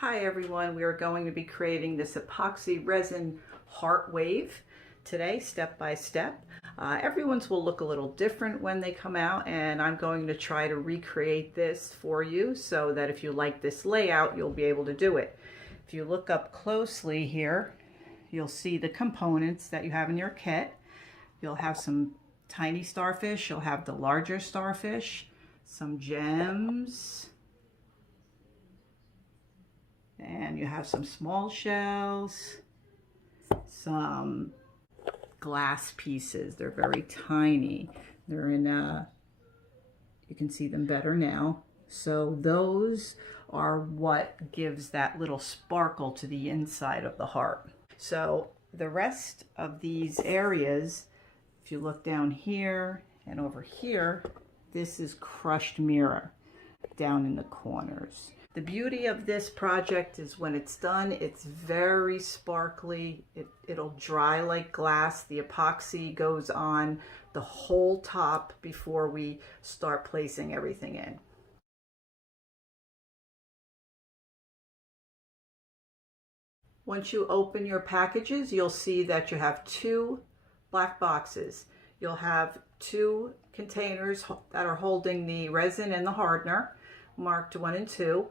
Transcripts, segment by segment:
Hi everyone, we are going to be creating this epoxy resin heart wave today, step by step. Everyone's will look a little different when they come out, and I'm going to try to recreate this for you so that if you like this layout, you'll be able to do it. If you look up closely here, you'll see the components that you have in your kit. You'll have some tiny starfish, you'll have the larger starfish, some gems, and you have some small shells, some glass pieces. They're very tiny. They're in you can see them better now. So those are what gives that little sparkle to the inside of the heart. So the rest of these areas, if you look down here and over here, this is crushed mirror down in the corners. The beauty of this project is when it's done, it's very sparkly. It'll dry like glass. The epoxy goes on the whole top before we start placing everything in. Once you open your packages, you'll see that you have two black boxes. You'll have two containers that are holding the resin and the hardener, marked 1 and 2.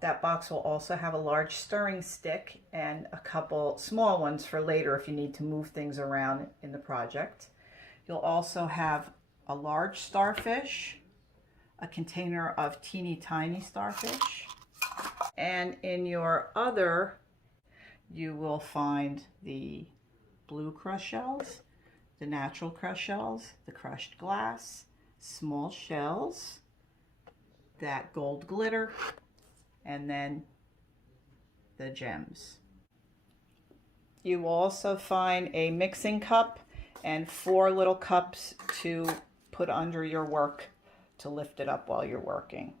That box will also have a large stirring stick and a couple small ones for later if you need to move things around in the project. You'll also have a large starfish, a container of teeny tiny starfish, and in your other you will find the blue crushed shells, the natural crushed shells, the crushed glass, small shells, that gold glitter, and then the gems. You will also find a mixing cup and 4 little cups to put under your work to lift it up while you're working.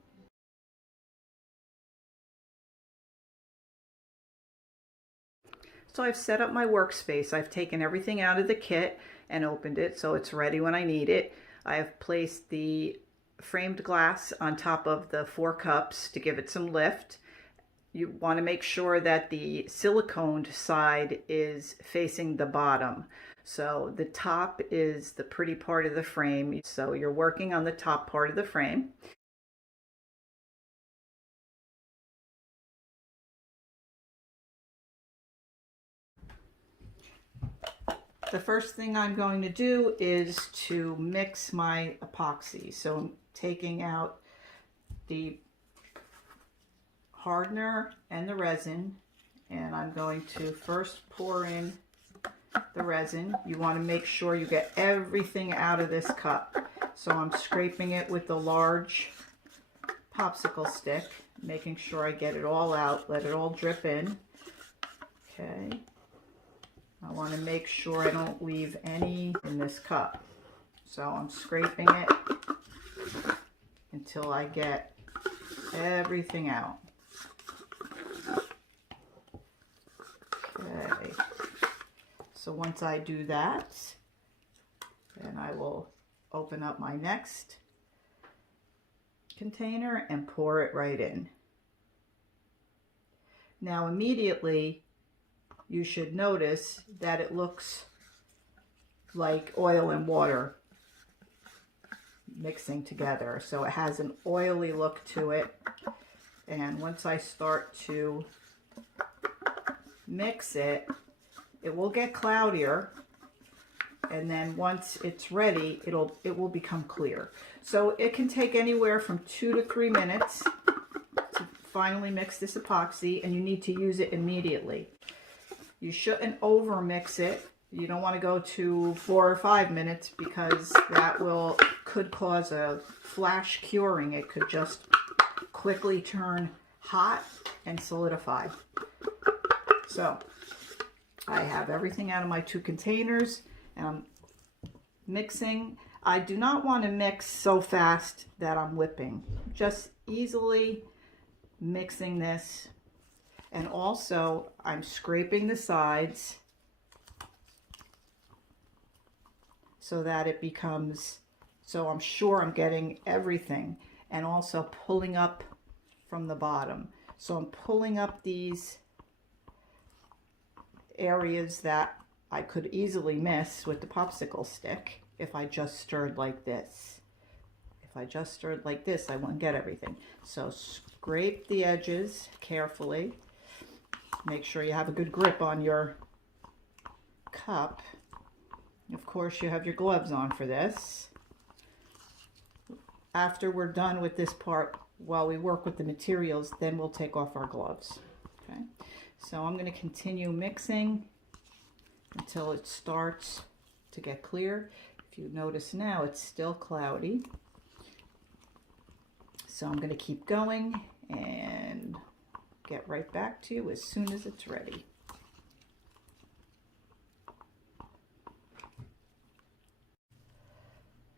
So I've set up my workspace. I've taken everything out of the kit and opened it so it's ready when I need it. I have placed the framed glass on top of the 4 cups to give it some lift. You want to make sure that the siliconed side is facing the bottom. So the top is the pretty part of the frame. So you're working on the top part of the frame. The first thing I'm going to do is to mix my epoxy. So I'm taking out the hardener and the resin, and I'm going to first pour in the resin. You want to make sure you get everything out of this cup. So I'm scraping it with the large popsicle stick, making sure I get it all out, let it all drip in. Okay. I want to make sure I don't leave any in this cup. So I'm scraping it until I get everything out. Okay. So once I do that, then I will open up my next container and pour it right in. Now immediately, you should notice that it looks like oil and water mixing together. So it has an oily look to it. And once I start to mix it, it will get cloudier. And then once it's ready, it will become clear. So it can take anywhere from 2 to 3 minutes to finally mix this epoxy, and you need to use it immediately. You shouldn't over mix it. You don't want to go to 4 or 5 minutes because that could cause a flash curing. It could just quickly turn hot and solidify. So I have everything out of my 2 containers and I'm mixing. I do not want to mix so fast that I'm whipping. Just easily mixing this. And also, I'm scraping the sides so that it becomes, so I'm sure I'm getting everything, and also pulling up from the bottom. So I'm pulling up these areas that I could easily miss with the popsicle stick if I just stirred like this. If I just stirred like this, I won't get everything. So scrape the edges carefully. Make sure you have a good grip on your cup. Of course, you have your gloves on for this. After we're done with this part, while we work with the materials, then we'll take off our gloves. Okay, so I'm going to continue mixing until it starts to get clear. If you notice now, it's still cloudy. So I'm going to keep going and get right back to you as soon as it's ready.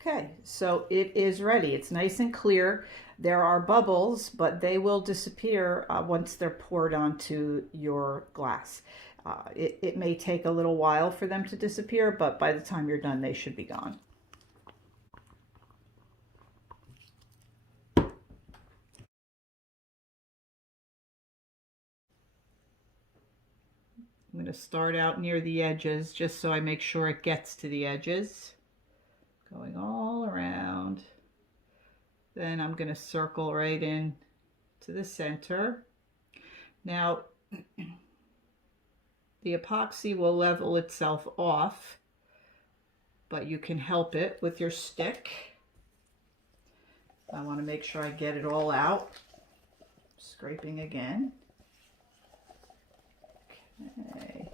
Okay, so it is ready. It's nice and clear. There are bubbles, but they will disappear once they're poured onto your glass. It may take a little while for them to disappear, but by the time you're done, they should be gone. I'm going to start out near the edges just so I make sure it gets to the edges. Going all around. Then I'm going to circle right in to the center. Now, the epoxy will level itself off, but you can help it with your stick. I want to make sure I get it all out. Scraping again. Okay.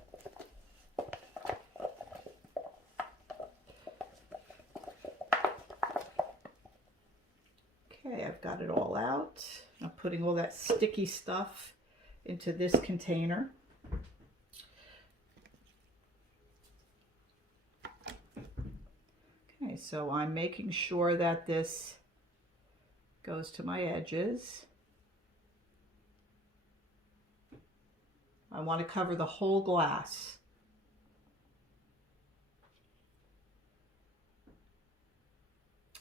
Okay, I've got it all out. I'm putting all that sticky stuff into this container. Okay, so I'm making sure that this goes to my edges. I want to cover the whole glass.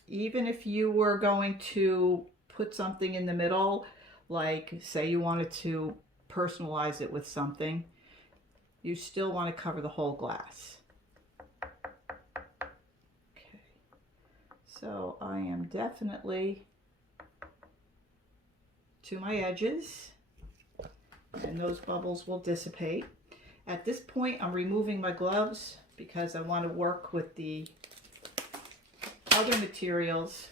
Even if you were going to put something in the middle, like say you wanted to personalize it with something, you still want to cover the whole glass. Okay, so I am definitely to my edges, and those bubbles will dissipate. At this point, I'm removing my gloves because I want to work with the other materials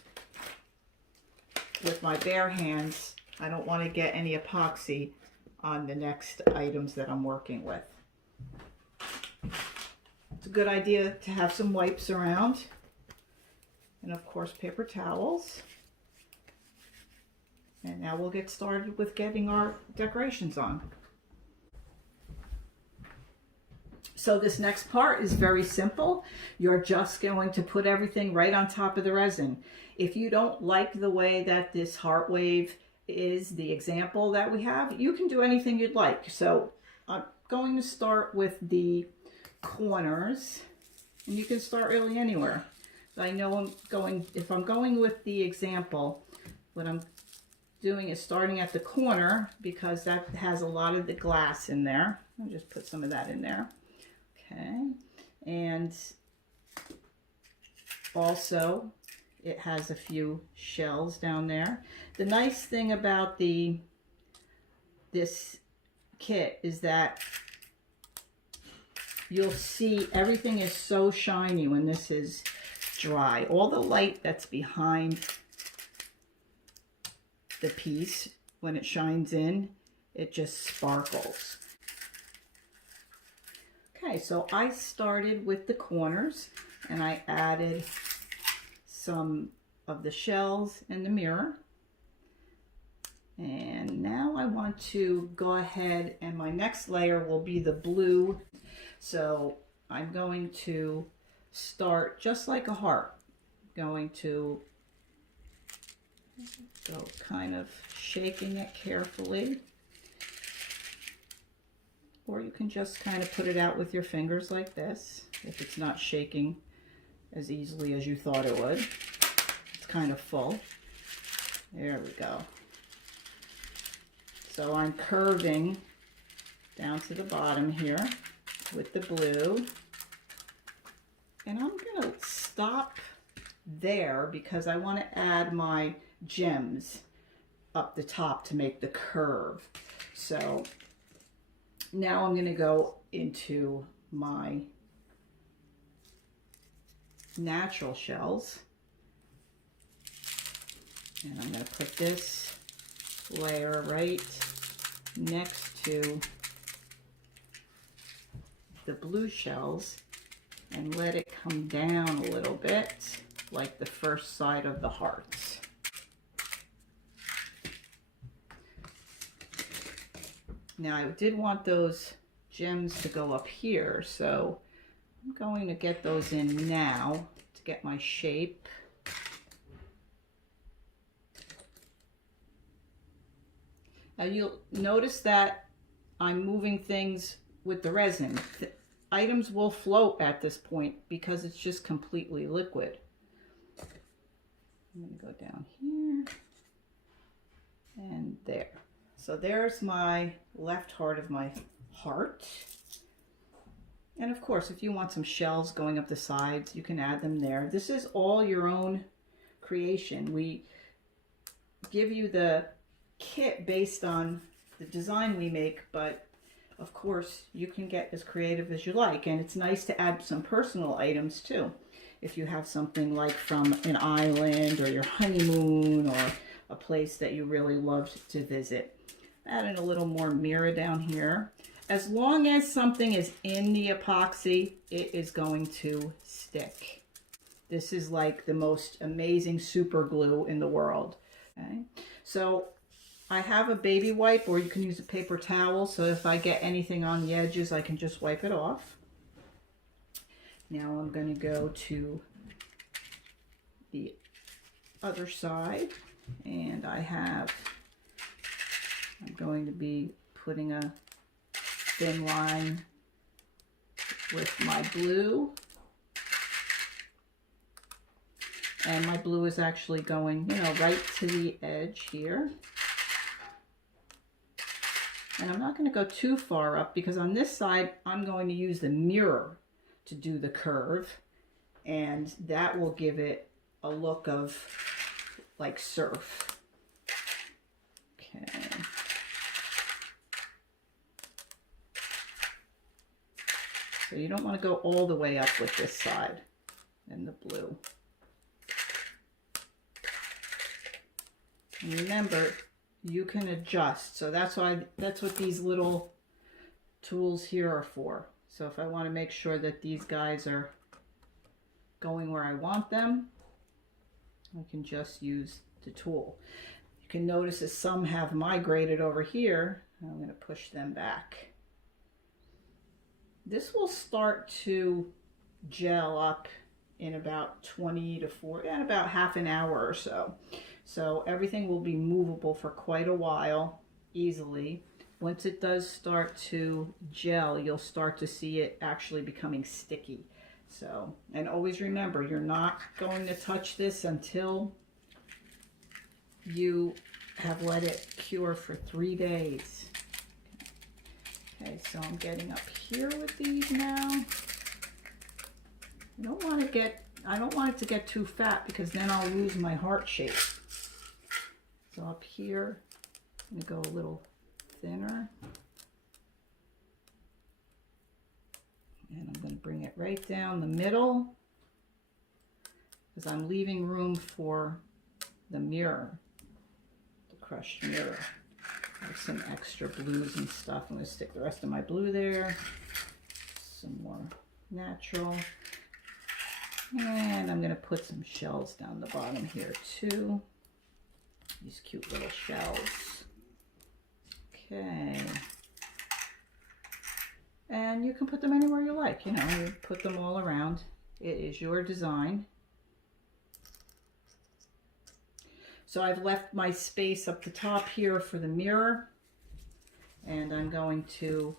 with my bare hands. I don't want to get any epoxy on the next items that I'm working with. It's a good idea to have some wipes around, and of course paper towels. And now we'll get started with getting our decorations on. So this next part is very simple. You're just going to put everything right on top of the resin. If you don't like the way that this heart wave is, the example that we have, you can do anything you'd like. So I'm going to start with the corners, and you can start really anywhere. I know if I'm going with the example, what I'm doing is starting at the corner because that has a lot of the glass in there. I'll just put some of that in there. Okay, and also it has a few shells down there. The nice thing about this kit is that you'll see everything is so shiny when this is dry. All the light that's behind the piece, when it shines in, it just sparkles. Okay, so I started with the corners and I added some of the shells and the mirror. And now I want to go ahead, and my next layer will be the blue. So I'm going to start just like a heart. Going to go kind of shaking it carefully. Or you can just kind of put it out with your fingers like this, if it's not shaking as easily as you thought it would. It's kind of full. There we go. So I'm curving down to the bottom here with the blue. And I'm gonna stop there because I want to add my gems up the top to make the curve. So now I'm gonna go into my natural shells. And I'm going to put this layer right next to the blue shells and let it come down a little bit like the first side of the hearts. Now I did want those gems to go up here, so I'm going to get those in now to get my shape. Now you'll notice that I'm moving things with the resin. The items will float at this point because it's just completely liquid. I'm going to go down here and there. So there's my left heart of my heart. And of course, if you want some shells going up the sides, you can add them there. This is all your own creation. We give you the kit based on the design we make, but of course you can get as creative as you like, and it's nice to add some personal items too. If you have something like from an island or your honeymoon or a place that you really loved to visit. Adding a little more mirror down here. As long as something is in the epoxy, it is going to stick. This is like the most amazing super glue in the world. Okay, so I have a baby wipe, or you can use a paper towel, so if I get anything on the edges, I can just wipe it off. Now I'm going to go to the other side, and I'm going to be putting a thin line with my blue. And my blue is actually going, right to the edge here. And I'm not going to go too far up because on this side, I'm going to use the mirror to do the curve. And that will give it a look of like surf. Okay. So you don't want to go all the way up with this side and the blue. And remember, you can adjust. So that's what these little tools here are for. So if I want to make sure that these guys are going where I want them, I can just use the tool. You can notice that some have migrated over here. I'm going to push them back. This will start to gel up in about 20 to 40, in about half an hour or so. So everything will be movable for quite a while, easily. Once it does start to gel, you'll start to see it actually becoming sticky. So, and always remember, you're not going to touch this until you have let it cure for 3 days. Okay, so I'm getting up here with these now. I don't want it to get too fat because then I'll lose my heart shape. So up here, I'm going to go a little thinner. And I'm going to bring it right down the middle because I'm leaving room for the mirror, the crushed mirror. I have some extra blues and stuff. I'm going to stick the rest of my blue there. Some more natural. And I'm going to put some shells down the bottom here too. These cute little shells. Okay. And you can put them anywhere you like, you put them all around. It is your design. So I've left my space up the top here for the mirror. And I'm going to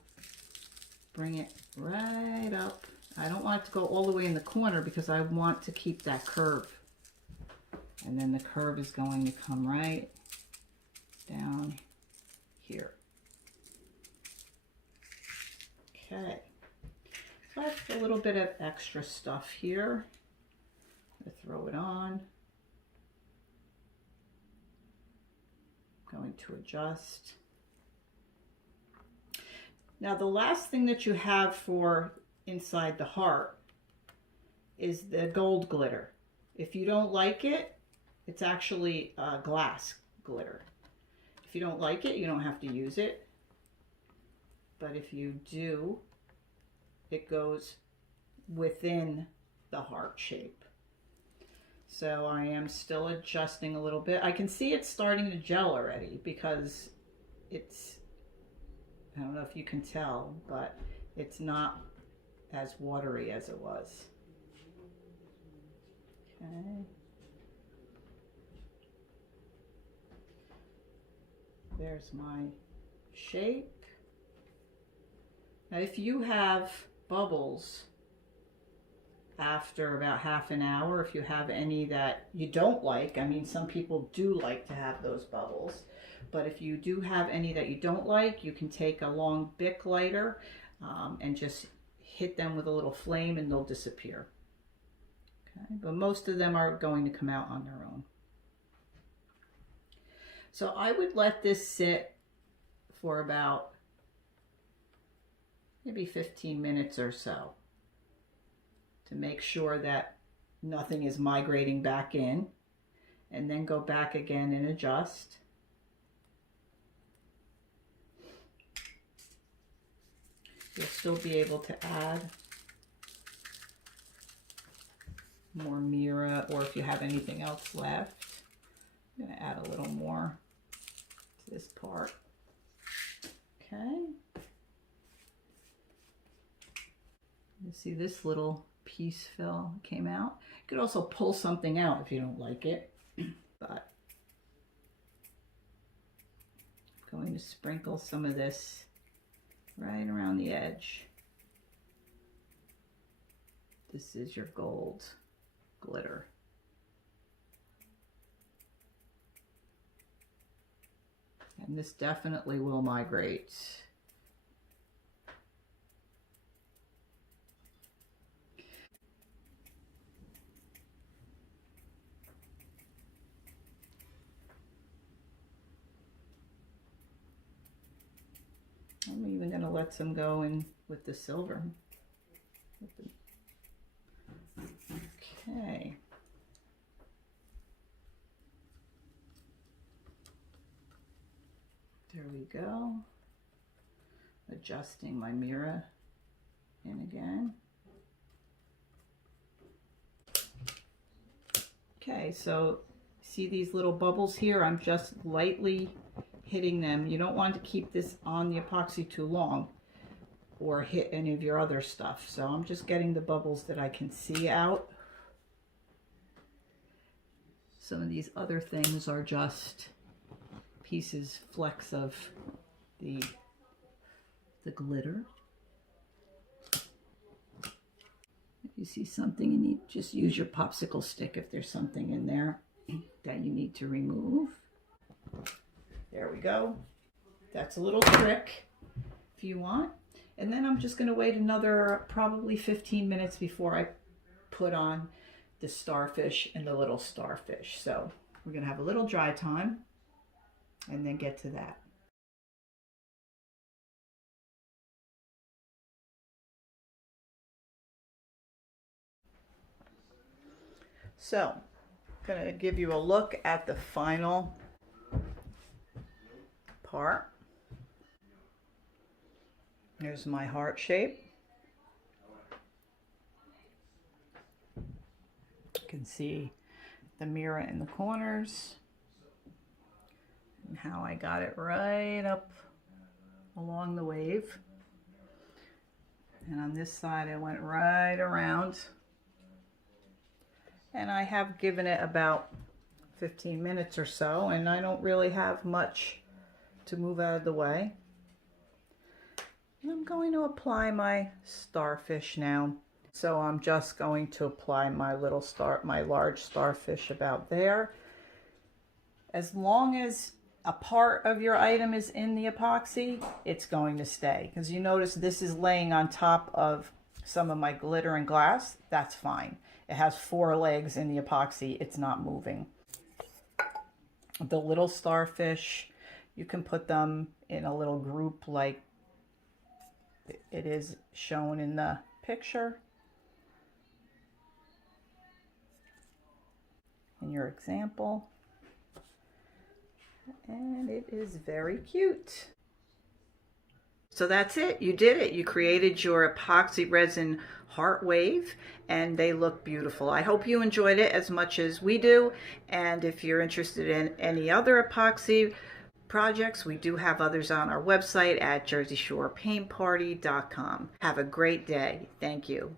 bring it right up. I don't want it to go all the way in the corner because I want to keep that curve. And then the curve is going to come right down here. Okay, so I have a little bit of extra stuff here. I'm going to throw it on. I'm going to adjust. Now the last thing that you have for inside the heart is the gold glitter. If you don't like it, it's actually glass glitter. If you don't like it, you don't have to use it. But if you do, it goes within the heart shape. So I am still adjusting a little bit. I can see it's starting to gel already because it's, I don't know if you can tell, but it's not as watery as it was. Okay. There's my shape. Now if you have bubbles after about half an hour, if you have any that you don't like, I mean some people do like to have those bubbles, but if you do have any that you don't like, you can take a long Bic lighter and just hit them with a little flame and they'll disappear. Okay, but most of them are going to come out on their own. So I would let this sit for about maybe 15 minutes or so to make sure that nothing is migrating back in, and then go back again and adjust. You'll still be able to add more Mira, or if you have anything else left, I'm going to add a little more to this part. Okay. You see this little piece came out. You could also pull something out if you don't like it, but I'm going to sprinkle some of this right around the edge. This is your gold glitter. And this definitely will migrate. I'm even going to let some go in with the silver. Okay. There we go. Adjusting my Mira in again. Okay, so see these little bubbles here? I'm just lightly hitting them. You don't want to keep this on the epoxy too long or hit any of your other stuff. So I'm just getting the bubbles that I can see out. Some of these other things are just pieces, flecks of the glitter. If you see something, you need just use your popsicle stick if there's something in there that you need to remove. There we go. That's a little trick if you want. And then I'm just going to wait another probably 15 minutes before I put on the starfish and the little starfish. So we're going to have a little dry time and then get to that. So I'm going to give you a look at the final part. Here's my heart shape. You can see the Mira in the corners and how I got it right up along the wave. And on this side I went right around, and I have given it about 15 minutes or so, and I don't really have much to move out of the way. And I'm going to apply my starfish now. So I'm just going to apply my large starfish about there. As long as a part of your item is in the epoxy, it's going to stay. Because you notice this is laying on top of some of my glitter and glass. That's fine. It has 4 legs in the epoxy. It's not moving. The little starfish, you can put them in a little group like it is shown in the picture. In your example. And it is very cute. So that's it. You did it. You created your epoxy resin heart wave and they look beautiful. I hope you enjoyed it as much as we do. And if you're interested in any other epoxy projects, we do have others on our website at JerseyShorePaintParty.com. Have a great day. Thank you.